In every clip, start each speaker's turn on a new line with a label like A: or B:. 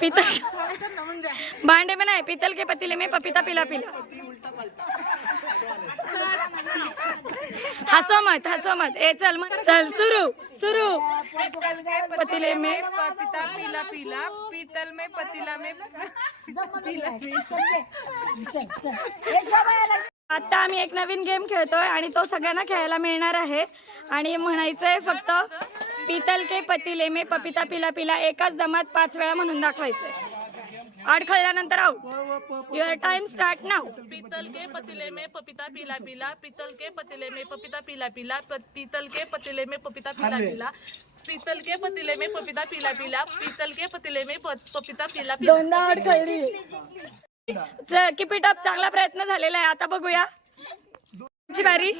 A: पीतल भांडे में। नहीं पीतल के पतीले में पपीता पिला पिला। हंसो मत हंसो मत। ए चल मत चल शुरू शुरू पतीले में
B: पपीता पीला पीला पीतल में पतीला में
A: आता आम्ही एक नवीन गेम खेळतोय आणि तो सगळ्यांना खेळायला मिळणार आहे. आणि म्हणायचंय फक्त पीतल के पतीले में पपीता पिला पिला एकाच दमात पाच वेळा म्हणून दाखवायचंय अडखळल्यानंतर आउट युअर टाइम स्टार्ट नाव
B: पीतल के पतीले में पपीता पीला पीला पीतल के पतीले में पपीता पीला पीला पीतल के पतीले में पपीता पीला पीला पीतल के पतीले में पपीता पीला पीला पीतल के पतीले में पपीता पीला पीला.
A: दोनदा अडखळली किपिटअप चांगला प्रयत्न झालेला आहे. आता बघूया. तुझी बारी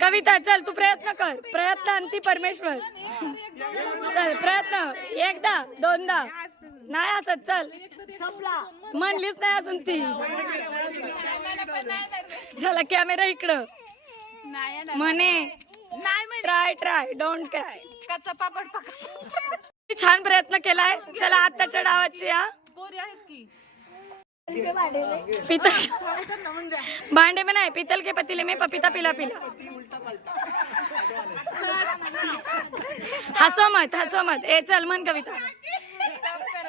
A: कविता चल तू प्रयत्न कर. प्रयत्न अंती परमेश्वर. चल प्रयत्न. एकदा दोनदा. नाही असत चल. म्हणलीच नाही अजून ती. झाला कॅमेरा इकडं. म्हणे ट्राय ट्राय डोंट क्राय
B: कच्चा पापड
A: छान प्रयत्न केलाय. चला आताच्या डावाची या पीतल भांडे में। नहीं पीतल के पतीले में पपीता पिला पिला। हंसो मत हंसो मत। ए चल मन कविता।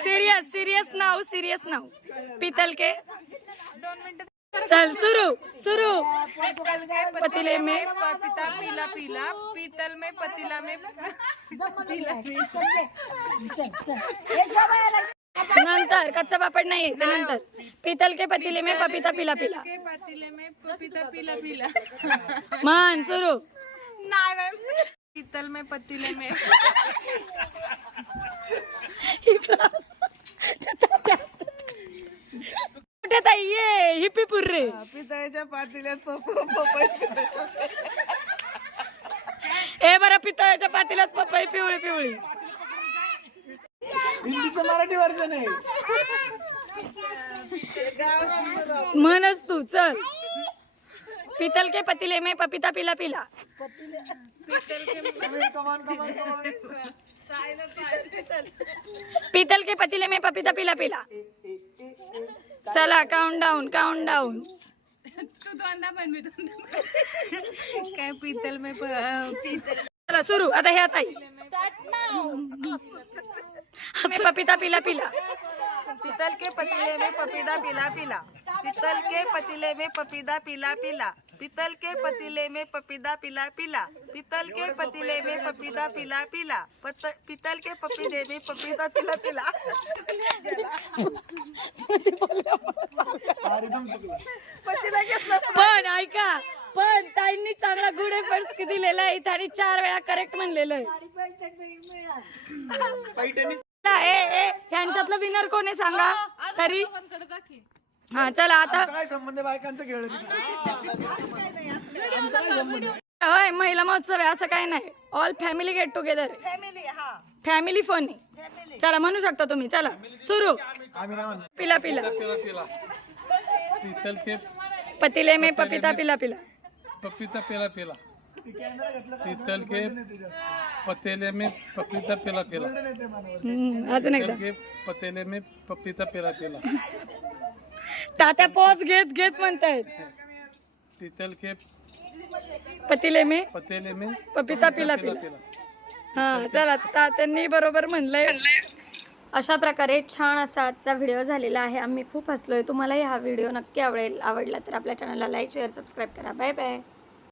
A: सीरियस सीरियस नाव सीरियस नाव पीतल के चल शुरू शुरू पतीले में
B: पपीता पीला पीला पीतल में पतीला में
A: नंतर कच्चा पापड नाही ते नंतर. पीतल के पतीले में पपीता पिला पिला।
B: के पतीले में पपीता पीला पीला।
A: मान सुरू
B: नाही मॅम। पीतल में पतीले में।
A: कुठे ताई ये हिप्पी पुर्रे।
B: पितळेच्या पातील्यात पपई
A: ए बरं पितळाच्या पातेल्यात पपई पिवळी पिवळी.
C: हिंदीचं मराठी वर्जन आहे
A: म्हणच तू चल. पीतल के पतीले में पपीता पिला पिला. पीतल के पतीले में पपीता पिला पिला. चला काउंट डाऊन काउंट डाऊन
B: तू दोनदा पण मी. काय पीतल में
A: चला सुरू. आता हे आता पपीता पिला पिला.
D: पीतल के पतीले में पपीता पिला पिला। पीतल के पतीले में पपीता पिला पिला। पीतल के पतीले में पपीता पिला पिला। पीतल के पतीले में पपीता पिला पिला। पत- पीतल के पपीले में पपीता पिला पिला। पतीला घेतलं
A: पण ऐका पण ताईंनी चांगला गुड एफर्ट्स दिलेला आहे. इथे आणि चार वेळा करेक्ट म्हणलेलं आहे.
C: पैठणी
A: चला, ए ए ह्यांच्यातलं विनर कोण आहे सांगा? तरी? हा चला आता.
C: काय संबंध आहे बायकांचं खेळ?
A: होय महिला महोत्सव आहे असं काही नाही. All family get together
D: family हा.
A: फॅमिली फोन चला म्हणू शकता तुम्ही चला. सुरू. पिला पिला. पतीले में पपीता पिला पिला.
E: पपीता पिला पिला. पीतल के पतेले में पपीता पिला पिला
A: हम्म, अजून एकदा.
E: पीतल के पतेले में पपीता पिला पिला
A: तात्या पॉज घेत घेत म्हणतायत.
E: पीतल के
A: पतीले में
E: पतेले में
A: पपीता पिला पिला हा चला तात्यांनी बरोबर म्हणलंय. अशा प्रकारे छान असा आजचा व्हिडिओ झालेला आहे. आम्ही खूप हसलोय. तुम्हालाही हा व्हिडिओ नक्की आवडेल आवडला तर आपल्या चॅनलला लाईक शेअर सबस्क्राईब करा. Bye bye